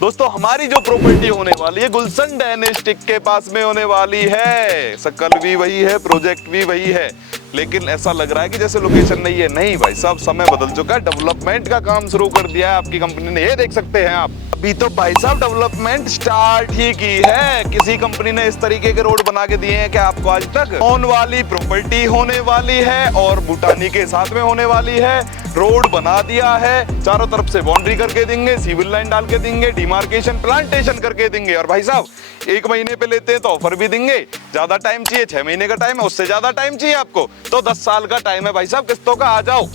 दोस्तों हमारी जो प्रॉपर्टी होने वाली है गुलशन डायनेस्टिक के पास में होने वाली है। शक्ल भी वही है, प्रोजेक्ट भी वही है, लेकिन ऐसा लग रहा है कि जैसे लोकेशन नहीं है। नहीं भाई साहब, समय बदल चुका है, डेवलपमेंट का काम शुरू कर दिया है आपकी कंपनी ने। ये देख सकते हैं आप, अभी तो भाई साहब डेवलपमेंट स्टार्ट ही की है। किसी कंपनी ने इस तरीके के रोड बना के दिए हैं क्या आपको आज तक? ऑन वाली प्रॉपर्टी होने वाली है और भूटानी के साथ में होने वाली है। रोड बना दिया है, चारों तरफ से बाउंड्री करके देंगे, सिविल लाइन डाल के देंगे, डिमार्केशन प्लांटेशन करके देंगे। और भाई साहब 1 महीने पे लेते हैं तो ऑफर भी देंगे। ज्यादा टाइम चाहिए, 6 महीने का टाइम है, उससे ज्यादा टाइम चाहिए आपको तो 10 साल का टाइम है भाई साहब किस्तों का। आ जाओ।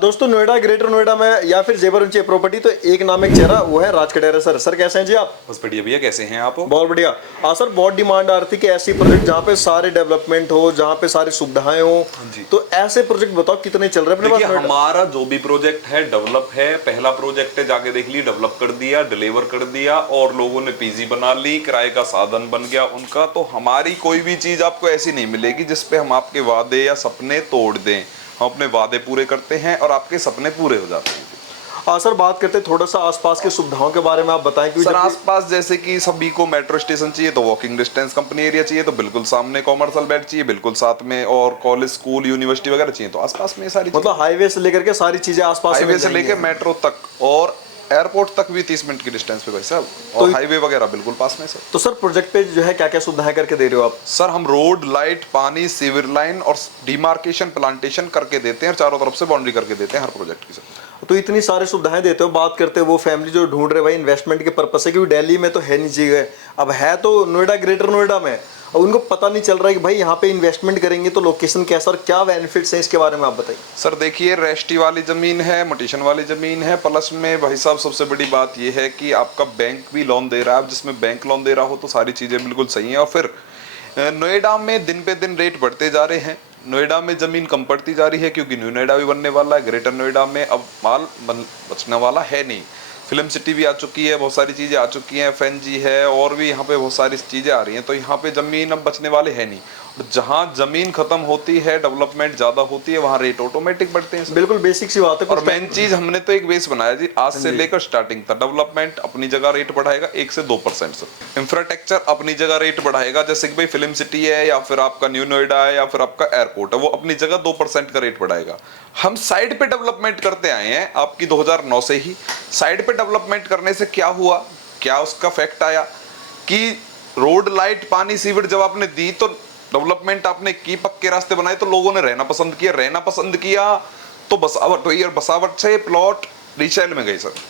दोस्तों नोएडा, ग्रेटर नोएडा में या फिर जेवर ऊंची प्रॉपर्टी तो एक नाम एक चेहरा, वो है राज कटेरा सर। सर कैसे हैं जी आप? बस बढ़िया भैया, कैसे हैं आप? बहुत बढ़िया। सर बहुत डिमांड आ रही थी कि ऐसी प्रोजेक्ट जहाँ पे सारे डेवलपमेंट हो, जहाँ पे सारी सुविधाएं हो, तो ऐसे प्रोजेक्ट बताओ कितने चल रहे हैं अपने पास? हमारा जो भी प्रोजेक्ट है डेवलप है। पहला प्रोजेक्ट है, जाके देख ली, डेवलप कर दिया, डिलीवर कर दिया और लोगों ने पीजी बना ली, किराए का साधन बन गया उनका। तो हमारी कोई भी चीज आपको ऐसी नहीं मिलेगी जिसपे हम आपके वादे या सपने तोड़ दें। हम अपने वादे पूरे करते हैं और आपके सपने पूरे हो जाते हैं। सर बात करते हैं थोड़ा सा आसपास की सुविधाओं के बारे में, आप बताएं। क्योंकि सर आसपास जैसे कि सभी को मेट्रो स्टेशन चाहिए तो वॉकिंग डिस्टेंस कंपनी एरिया चाहिए तो बिल्कुल सामने, कॉमर्शियल बेल्ट चाहिए बिल्कुल साथ में, और कॉलेज स्कूल यूनिवर्सिटी वगैरह चाहिए तो आसपास में सारी मतलब हाईवे से लेकर के सारी चीजें आसपास, हाईवे से लेकर मेट्रो तक और एयरपोर्ट तक भी 30 मिनट की डिस्टेंस पे भाई साहब, और हाईवे वगैरह बिल्कुल पास में सर। तो सर प्रोजेक्ट पे जो है क्या क्या सुविधाएं करके दे रहे हो आप? सर हम रोड, लाइट, पानी, सीवर लाइन और डिमार्केशन प्लांटेशन करके देते हैं और चारों तरफ से बाउंड्री करके देते हैं हर प्रोजेक्ट की सर। तो इतनी सारी सुविधाएं देते हो। बात करते हैं वो फैमिली जो ढूंढ रहे भाई इन्वेस्टमेंट के पर्पज से, क्योंकि दिल्ली में तो है नहीं जगह, अब है तो नोएडा, ग्रेटर नोएडा में, और उनको पता नहीं चल रहा है कि भाई यहाँ पे इन्वेस्टमेंट करेंगे तो लोकेशन कैसा और क्या बेनिफिट्स हैं, इसके बारे में आप बताइए। सर देखिए, रेस्टी वाली जमीन है, मोटेशन वाली जमीन है, प्लस में भाई साहब सबसे बड़ी बात यह है कि आपका बैंक भी लोन दे रहा है। जिसमें बैंक लोन दे रहा हो तो सारी चीजें बिल्कुल सही हैं। और फिर नोएडा में दिन पे दिन रेट बढ़ते जा रहे हैं, नोएडा में जमीन कम पड़ती जा रही है क्योंकि न्यू नोएडा भी बनने वाला है। ग्रेटर नोएडा में अब माल बचने वाला है नहीं। फिल्म सिटी भी आ चुकी है, बहुत सारी चीज़ें आ चुकी हैं, FNG है और भी यहाँ पे बहुत सारी चीज़ें आ रही हैं। तो यहाँ पे ज़मीन अब बचने वाले है नहीं। जहाँ ज़मीन खत्म होती है, डेवलपमेंट ज़्यादा होती है, वहाँ रेट ऑटोमेटिक बढ़ते हैं। बिल्कुल बेसिक सी बात है। और मेन चीज़ हमने तो एक बेस बनाया जी, आज से लेकर स्टार्टिंग तक डेवलपमेंट अपनी जगह रेट बढ़ाएगा 1 से 2% से। इंफ्रास्ट्रक्चर अपनी जगह रेट बढ़ाएगा, जैसे कि भाई फिल्म सिटी है या फिर आपका न्यू नोएडा है या फिर आपका एयरपोर्ट है, वो अपनी जगह 2% का रेट बढ़ाएगा। हम साइड पे डेवलपमेंट करते आए हैं आपकी 2009 से ही। साइड पे डेवलपमेंट करने से क्या हुआ, क्या उसका फैक्ट आया कि रोड, लाइट, पानी, सीवर जब आपने दी तो डेवलपमेंट आपने की, पक्के रास्ते बनाए तो लोगों ने रहना पसंद किया तो बसावट हुई और बसावट से प्लॉट रीसेल में गए सर।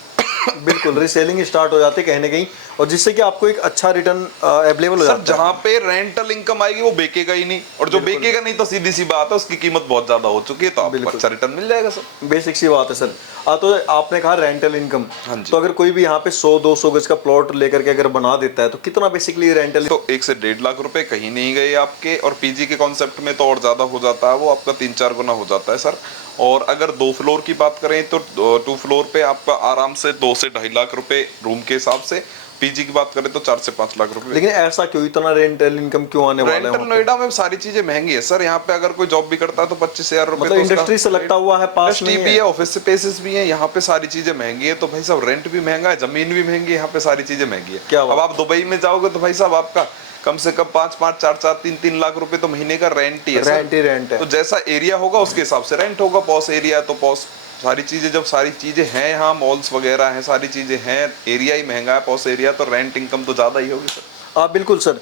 बिल्कुल रीसेलिंग स्टार्ट हो जाती है कहीं ना कहीं, और जिससे कि आपको एक अच्छा रिटर्न अवेलेबल हो जाता है। जहाँ पे रेंटल इनकम आएगी वो बेचेगा ही नहीं, और जो बेचेगा नहीं तो सीधी सी बात है उसकी कीमत बहुत ज्यादा हो चुकी है, तो आपको अच्छा रिटर्न मिल जाएगा सर। बेसिक सी बात है सर। तो आपने कहा रेंटल इनकम, हाँ जी। तो अगर कोई भी यहाँ पे 100-200 गज का प्लॉट लेकर के अगर बना देता है तो कितना बेसिकली रेंटल? तो 1 से 1.5 लाख रुपए कहीं नहीं गए आपके, और पीजी के कॉन्सेप्ट में तो और ज्यादा हो जाता है, वो आपका 3-4 गुना हो जाता है सर। और अगर 2 फ्लोर की बात करें तो 2 फ्लोर पे आपका आराम से 2 से 2.5 लाख रुपए रूम के हिसाब से। पीजी की बात करें तो 4 से 5 लाख रुपए। लेकिन ऐसा क्यों, इतना रेंटल इनकम क्यों आने वाला है? रेंटल नोएडा में सारी चीजें महंगी है सर। यहाँ पे अगर कोई जॉब भी करता है तो 25,000 रुपए, मतलब इंडस्ट्री से लगता हुआ है, पास में भी है, ऑफिस स्पेसेस भी है, यहाँ पे सारी चीजें महंगी है। तो भाई साहब रेंट भी महंगा है, जमीन भी महंगी है, यहाँ पे सारी चीजें महंगी है। क्या अब आप दुबई में जाओगे तो भाई साहब आपका कम से कम 5-5, 4-4, 3-3 लाख रुपए तो महीने का रेंट ही है। रेंट है। तो जैसा एरिया होगा उसके हिसाब से रेंट होगा। पॉस एरिया तो पॉस, सारी चीजें, जब सारी चीजें हैं यहाँ, मॉल्स वगैरह हैं, सारी चीजें हैं, एरिया ही महंगा है पॉस एरिया, तो रेंट इनकम तो ज्यादा ही होगी सर। बिल्कुल सर।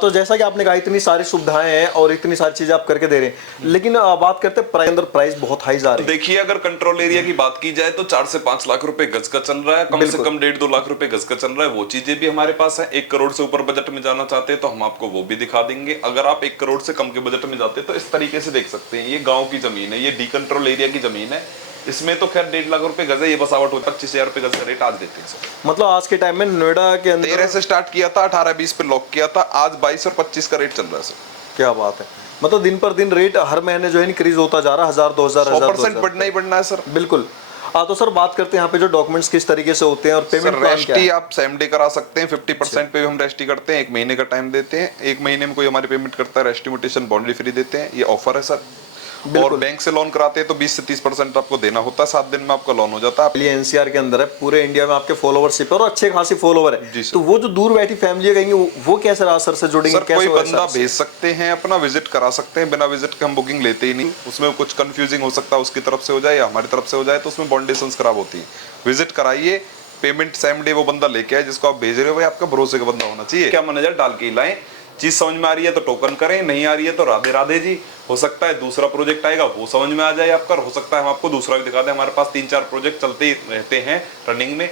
तो जैसा कि आपने कहा इतनी सारी सुविधाएं हैं और इतनी सारी चीजें आप करके दे रहे हैं, लेकिन बात करते हैं प्राइस, अंदर प्राइस बहुत हाई जा रही है। देखिए, अगर कंट्रोल एरिया की बात की जाए तो 4 से 5 लाख रुपए गज का चल रहा है, कम से कम 1.5-2 लाख रुपए गज का चल रहा है। वो चीजें भी हमारे पास है। 1 करोड़ से ऊपर बजट में जाना चाहते हैं तो हम आपको वो भी दिखा देंगे। अगर आप 1 करोड़ से कम के बजट में जाते हैं तो इस तरीके से देख सकते हैं। ये गाँव की जमीन है, ये डी कंट्रोल एरिया की जमीन है। इसमें तो खैर 1.5 लाख रुपए गज है, ये बसावट हो 25,000 रुपए गज का रेट आज देते हैं सर। मतलब आज के टाइम में नोएडा के अंदर 13 से स्टार्ट किया था, 18-20 पे लॉक किया था, आज 22 और 25 का रेट चल रहा है सर। क्या बात है। मतलब दिन पर दिन रेट हर महीने जो है इंक्रीज होता जा रहा है, 1000-2000 100% बढ़ना ही बढ़ना है सर। बिल्कुल। तो सर बात करते हैं यहाँ पे जो डॉक्यूमेंट्स किस तरीके से होते हैं और पेमेंट प्लान क्या है? आप सेम डे करा सकते हैं, 50% पे भी हम रेस्टी करते हैं, 1 महीने का टाइम देते हैं। 1 महीने में कोई हमारी पेमेंट करता है, रेस्टी मोटेशन बाउंड्री फ्री देते हैं, ये ऑफर है सर। और बैंक से लोन कराते हैं तो 20 से 30% आपको देना होता है, 7 दिन में आपका लोन हो जाता है। ये एनसीआर के अंदर है, पूरे इंडिया में आपके फॉलोवरशिप है और अच्छे खासी फॉलोवर जी है। सर। तो वो जो दूर बैठी फैमिली है कहेंगे वो कैसे रहा सर से जुड़ेंगे? सर कैसे कोई होगा बंदा सर? भेज सकते हैं, अपना विजिट करा सकते हैं, बिना विजिट के हम बुकिंग लेते ही नहीं। उसमें कुछ कंफ्यूजिंग हो सकता है, उसकी तरफ से हो जाए या हमारी तरफ से हो जाए, तो उसमें बॉन्डेशंस खराब होती है। विजिट कराइए, पेमेंट सेम डे वो बंदा लेके आए जिसको आप भेज रहे हो, भाई आपका भरोसे का बंदा होना चाहिए। क्या मैनेजर डाल के लाएं, चीज समझ में आ रही है तो टोकन करें, नहीं आ रही है तो राधे राधे जी। हो सकता है दूसरा प्रोजेक्ट आएगा वो समझ में आ जाए आपका, हो सकता है हम आपको दूसरा भी दिखा दें। हमारे पास 3-4 प्रोजेक्ट चलते ही रहते हैं रनिंग में,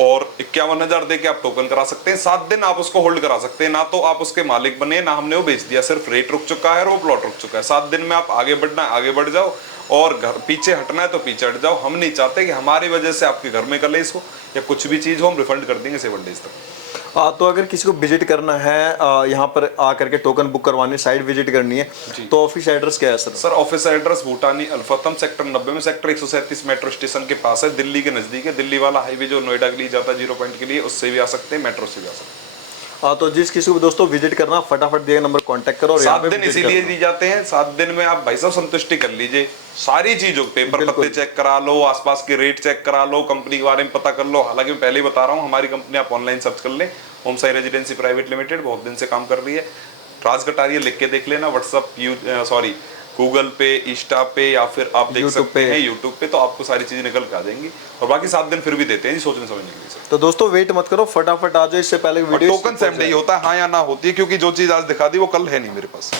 और 51,000 दे के आप टोकन करा सकते हैं। 7 दिन आप उसको होल्ड करा सकते हैं, ना तो आप उसके मालिक बने ना हमने वो बेच दिया, सिर्फ रेट रुक चुका है और वो प्लॉट रुक चुका है। 7 दिन में आप आगे बढ़ना है आगे बढ़ जाओ, और घर पीछे हटना है तो पीछे हट जाओ। हम नहीं चाहते कि हमारी वजह से आपके घर में कलेश हो या कुछ भी चीज हो, हम रिफंड कर देंगे 7 डेज तक। तो अगर किसी को विजिट करना है, यहाँ पर आकर के टोकन बुक करवानी, साइट विजिट करनी है, तो ऑफिस एड्रेस क्या है सर? Sir office address Bhutani Alphathum sector 90 में, सेक्टर 137 मेट्रो स्टेशन के पास है, दिल्ली के नजदीक है। दिल्ली वाला हाईवे जो नोएडा के लिए जाता है 0 पॉइंट के लिए, उससे भी आ सकते हैं, मेट्रो से भी आ सकते हैं। तो जिस किसी को दोस्तों विजिट करना, फटाफट दिए नंबर कांटेक्ट करो। और यहाँ 7 पे दिन visit इसीलिए करना। दी जाते हैं। 7 दिन में आप भाई साहब संतुष्टि कर लीजिए सारी चीजों, पेपर पत्ते चेक करा लो, आसपास के रेट चेक करा लो, कंपनी के बारे में पता कर लो। हालांकि मैं पहले ही बता रहा हूँ, हमारी कंपनी आप ऑनलाइन सर्च कर ले, home Sai residency private limited, बहुत दिन से काम कर रही है। राज कटारिया लिख के देख लेना, व्हाट्सअप गूगल पे, इंस्टा पे, या फिर आप देख सकते हैं यूट्यूब पे, तो आपको सारी चीजें निकल के आ जाएंगी। और बाकी 7 दिन फिर भी देते हैं जी, सोचने समझने के लिए। तो दोस्तों वेट मत करो, फटाफट आ जाओ, इससे पहले वीडियो टोकन सेम डे ही होता है, हाँ या ना होती है, क्योंकि जो चीज आज दिखा दी वो कल है नहीं मेरे पास।